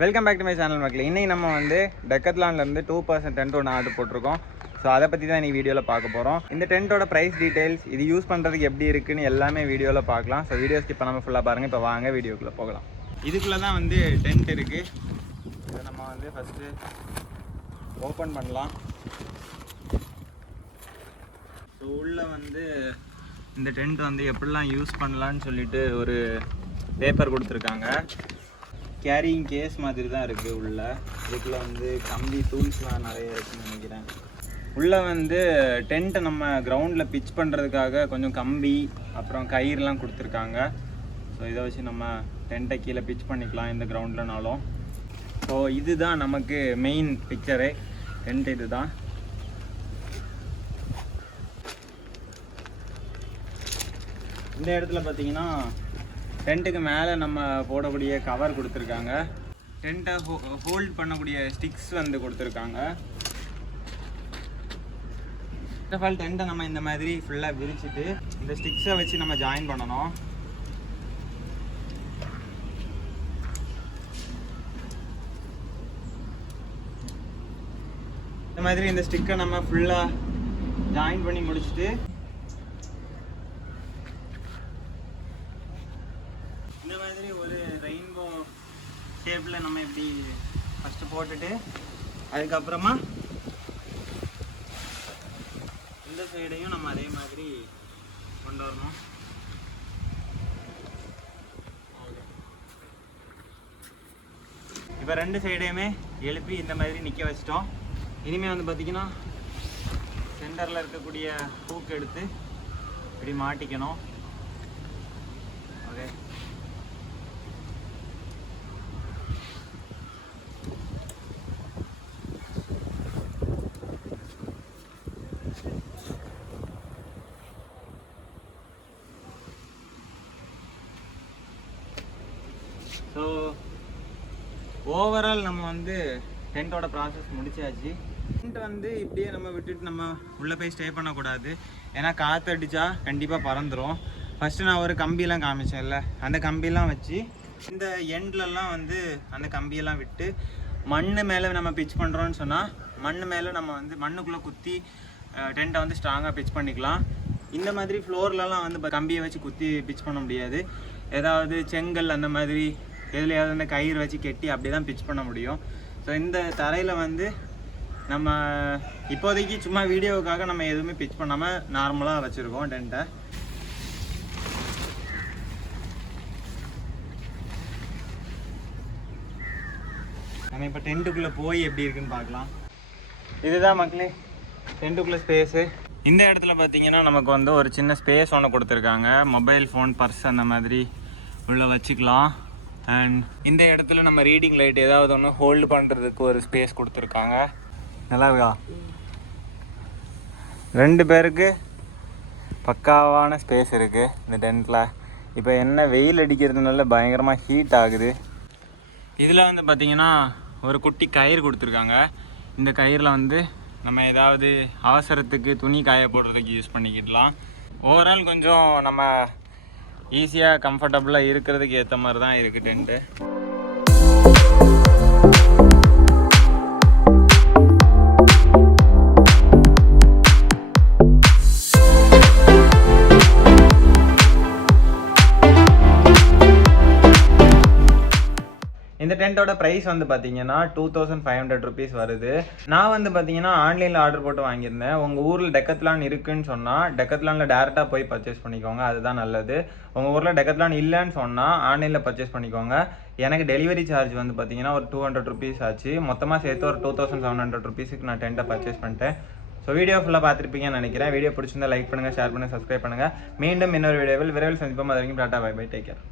Welcome back to my channel மக்களே. இன்றைக்கி நம்ம வந்து டெக்கத்லான்லேருந்து 2% டென்ட் ஒன்று ஆர்டர் போட்டிருக்கோம். ஸோ அதை பற்றி தான் இன்றைக்கி வீடியோவில் பார்க்க போகிறோம். இந்த டென்ட்டோட ப்ரைஸ் டீட்டெயில்ஸ், இது யூஸ் பண்ணுறதுக்கு எப்படி இருக்குன்னு எல்லாமே வீடியோவில் பார்க்கலாம். ஸோ வீடியோ ஸ்கிப் பண்ணாமல் ஃபுல்லாக பாருங்கள். இப்போ வாங்க வீடியோக்குள்ளே போகலாம். இதுக்குள்ளே தான் வந்து டென்ட் இருக்குது. இதை நம்ம வந்து ஃபஸ்ட்டு ஓப்பன் பண்ணலாம். ஸோ உள்ளே வந்து இந்த டென்ட் வந்து எப்படிலாம் யூஸ் பண்ணலான்னு சொல்லிட்டு ஒரு பேப்பர் கொடுத்துருக்காங்க. கேரியிங் கேஸ் மாதிரி தான் இருக்குது உள்ள. இதுக்குள்ளே வந்து கம்பி டூல்ஸ்லாம் நிறைய இருக்குதுன்னு நினைக்கிறேன். உள்ளே வந்து டென்ட்டை நம்ம கிரவுண்டில் பிச் பண்ணுறதுக்காக கொஞ்சம் கம்பி அப்புறம் கயிறுலாம் கொடுத்துருக்காங்க. ஸோ இதை வச்சு நம்ம டென்ட்டை கீழே பிச் பண்ணிக்கலாம் எந்த கிரவுண்ட்லனாலும். ஸோ இதுதான் நமக்கு மெயின் பிக்சரே, டென்ட் இது தான். இந்த இடத்துல பார்த்தீங்கன்னா டென்ட்டுக்கு மேலே நம்ம போடக்கூடிய கவர் கொடுத்துருக்காங்க. டென்ட்டை ஹோல்ட் பண்ணக்கூடிய ஸ்டிக்ஸ் வந்து கொடுத்துருக்காங்க. ஃபர்ஸ்ட் ஆஃப் ஆல் டென்ட்டை நம்ம இந்த மாதிரி ஃபுல்லாக விரிச்சிட்டு இந்த ஸ்டிக்ஸை வச்சு நம்ம ஜாயின் பண்ணணும். இந்த மாதிரி இந்த ஸ்டிக்கை நம்ம ஃபுல்லாக ஜாயின் பண்ணி முடிச்சுட்டு இந்த மாதிரி ஒரு ரெயின்போ ஷேப்பில் நம்ம இப்படி ஃபஸ்ட்டு போட்டுட்டு அதுக்கப்புறமா இந்த சைடையும் நம்ம அதே மாதிரி கொண்டு வரணும். இப்போ ரெண்டு சைடையுமே எழுப்பி இந்த மாதிரி நிற்க வச்சிட்டோம். இனிமேல் வந்து பார்த்திங்கன்னா சென்டரில் இருக்கக்கூடிய ஹூக் எடுத்து இப்படி மாட்டிக்கணும். ஓகே, ஸோ ஓவரால் நம்ம வந்து டென்ட்டோட ப்ராசஸ் முடிச்சாச்சு. டென்ட் வந்து இப்படியே நம்ம விட்டுட்டு நம்ம உள்ளே போய் ஸ்டே பண்ணக்கூடாது. ஏன்னா காற்று அடித்தா கண்டிப்பாக பறந்துடும். ஃபஸ்ட்டு நான் ஒரு கம்பியெல்லாம் காமிச்சேன்ல, அந்த கம்பியெல்லாம் வச்சு இந்த எண்ட்லலாம் வந்து அந்த கம்பியெல்லாம் விட்டு மண் மேலே நம்ம பிச் பண்ணுறோன்னு சொன்னால் மண் மேலே நம்ம வந்து மண்ணுக்குள்ளே குத்தி டென்ட்டை வந்து ஸ்ட்ராங்காக பிச் பண்ணிக்கலாம். இந்த மாதிரி ஃப்ளோர்லலாம் வந்து கம்பியை வச்சு குத்தி பிச் பண்ண முடியாது. ஏதாவது செங்கல் அந்த மாதிரி எதுலையாவது அந்த கயிறு வச்சு கெட்டி அப்படி தான் பிச் பண்ண முடியும். ஸோ இந்த தரையில் வந்து நம்ம இப்போதைக்கு சும்மா வீடியோவுக்காக நம்ம எதுவுமே பிச் பண்ணாமல் நார்மலாக வச்சுருக்கோம் டென்ட்டை. நம்ம இப்போ டென்ட்டுக்குள்ளே போய் எப்படி இருக்குன்னு பார்க்கலாம். இதுதான் மக்களே டென்ட்டுக்குள்ளே ஸ்பேஸு. இந்த இடத்துல பார்த்தீங்கன்னா நமக்கு வந்து ஒரு சின்ன ஸ்பேஸ் ஒன்று கொடுத்துருக்காங்க. மொபைல் ஃபோன், பர்ஸ் அந்த மாதிரி உள்ளே வச்சுக்கலாம். அண்ட் இந்த இடத்துல நம்ம ரீடிங் லைட் ஏதாவது ஒன்று ஹோல்டு பண்ணுறதுக்கு ஒரு ஸ்பேஸ் கொடுத்துருக்காங்க. நல்லா இருக்கா? 2 பேருக்கு பக்காவான ஸ்பேஸ் இருக்குது இந்த டென்ட்டில். இப்போ என்ன வெயில் அடிக்கிறதுனால பயங்கரமாக ஹீட் ஆகுது. இதில் வந்து பார்த்திங்கன்னா ஒரு குட்டி கயிறு கொடுத்துருக்காங்க. இந்த கயிறில் வந்து நம்ம ஏதாவது அவசரத்துக்கு துணி காய போடுறதுக்கு யூஸ் பண்ணிக்கிடலாம். ஓவரால் கொஞ்சம் நம்ம ஈஸியாக கம்ஃபர்டபுளாக இருக்கிறதுக்கு ஏற்ற மாதிரி தான் இருக்குது டென்ட்டு. இந்த டென்ட்டோட ப்ரைஸ் வந்து பார்த்தீங்கன்னா 2500 rupees வருது. நான் வந்து பார்த்தீங்கன்னா ஆன்லைனில் ஆர்டர் போட்டு வாங்கியிருந்தேன். உங்கள் ஊரில் டெக்கத்லான் இருக்குன்னு சொன்னால் டெக்கத்லானில் டேரெக்டாக போய் பர்ச்சேஸ் பண்ணிக்கோங்க, அதுதான் நல்லது. உங்கள் ஊரில் டெக்கத்லான் இல்லைன்னு சொன்னால் ஆன்லைனில் பர்ச்சேஸ் பண்ணிக்கோங்க. எனக்கு டெலிவரி சார்ஜ் வந்து பார்த்தீங்கன்னா ஒரு 200 rupees ஆச்சு. மொத்தமாக சேர்த்து ஒரு 2700 rupeesக்கு நான் டென்ட்டை பர்ச்சேஸ் பண்ணிட்டேன். ஸோ வீடியோ ஃபுல்லாக பார்த்துருப்பீங்கன்னு நினைக்கிறேன். வீடியோ பிடிச்சிருந்தா லைக் பண்ணுங்கள், ஷேர் பண்ணுங்கள், சப்ஸ்கிரைப் பண்ணுங்கள். மீண்டும் இன்னொரு வீடியோவில் விரைவில் சந்திப்போம். அது வரைக்கும் tata, bye bye, take care.